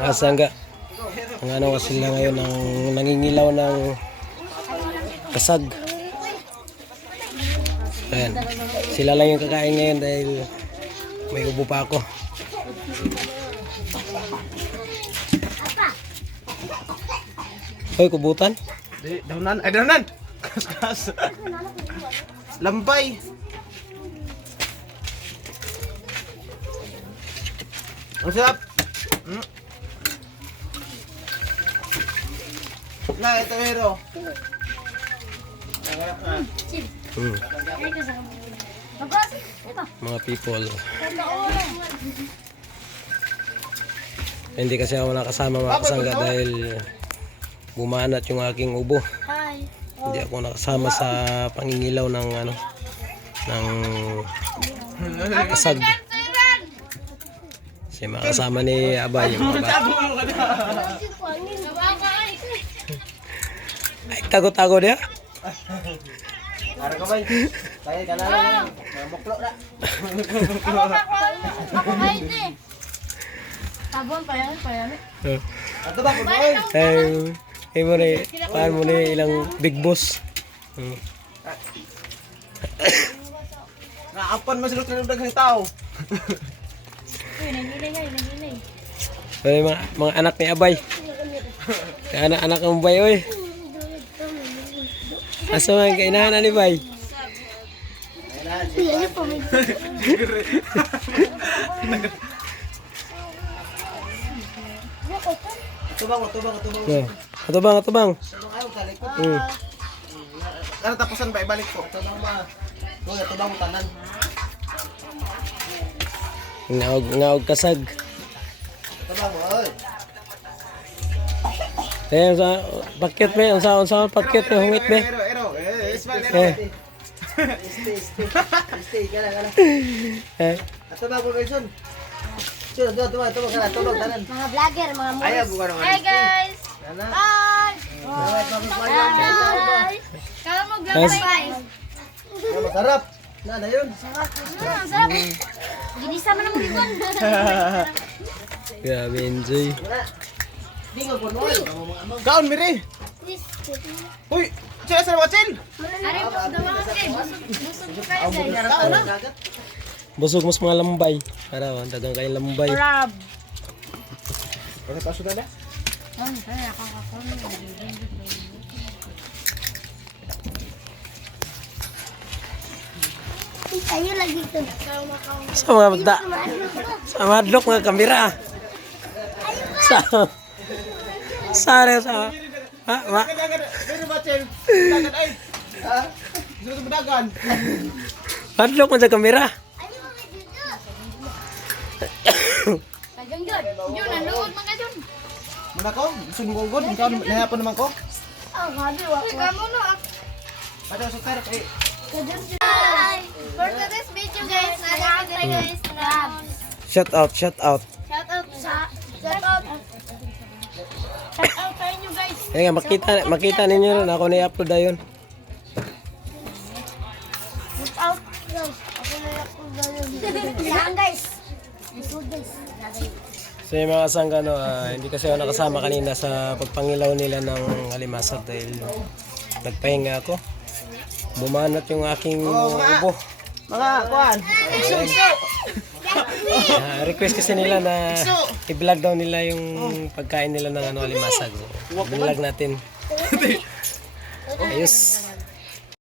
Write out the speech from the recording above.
Asangga. Ang ano kasi sila ngayon ng nangingilaw ng kasag. Ayan. Sila lang yung kakain ngayon dahil may ubo pa ako. Hoy, kubutan. Di, daunan. Ay, daunan! Kas-kas. Lampay. Ang sarap. Na, ito hero. Hmm. Mga people. Hindi kasi ako nakasama mga kasangga dahil bumanat yung aking ubo. Hi. Hindi ako nakasama sa pangingilaw ng ano ng kasag. Si mga kasama ni Abay yung mga tago-tago dia. Ara ka bay. Kaya ka na lang. Muklo na. Ako kayo ito eh. Tabon pa yan, pa yan. Ato ba, boy? Ay, ay mo na, paano mo na ilang big boss. Hmm. Naapan mo sila ng daghang tao. Uy, nagilay kayo, nagilay. Ay, mga, mga anak ni Abay. Anak-anak ng Bay, oy. Asa man kainahan ni Bay? Atubang, atubang. Tubang ayaw sa likod. Hmm. Ano tapusan ba ibalik ko? Tubang ba? Kuya, tubang tanan. Ngaog, ngaog kasag. Tubang mo, oy. Eh, sa pakit me, unsa unsa pakit me hungit me. Eh, Eh. Stay, stay. Stay, kala, kala. Eh, Ato ba, Wilson? Sino, tubang, tubang, tubang, kala, tubang, tanan. mga vlogger, mga mo. Ayaw, buka naman. Hi guys! Bye! Iba. Kala mo bye! Ano, Masarap. Na, na yun. Mm, ang sarap. Ginisa mo ng likod. grabe enjoy. Po, noy. Kaon, Miri. Uy, siya sa watchin. Ari po, dawa kasi. Busog, busog po kayo na. Busog mas mga lambay. Para oh, dagang kayong lambay. Crab. Bakit aso na na? Kaya nakakakuha. Ayo lagi tuh. Sa mga bata. Sa madlock mga kamera. Sa Sare sa ha, ma, Pero watchin. Dagan ay. Ha? Gusto mo dagan? madlock mo sa kamera. Kajong yun. Yun, nanood mga yun. Mana ko? Gusto mo gugod? Ikaw, nahihapon naman ko. Oh, gabi, wako. Kamu no, Pati ako sa karap eh. Hi! For today's video guys, nalagay tayo guys crab. Shout out, shout out. Shout out sa shout out. Shout out Eh nga makita makita ninyo ron ako ni-upload na yun. Shout out. Ako na ako Yan guys. So yung mga kasangga no, ah, hindi kasi ako nakasama kanina sa pagpangilaw nila ng alimasag dahil nagpahinga ako. Bumanat yung aking ubo. Mga kuan. Ah, request kasi nila na i-vlog daw nila yung pagkain nila ng ano alimasag. So, vlog natin. Ayos.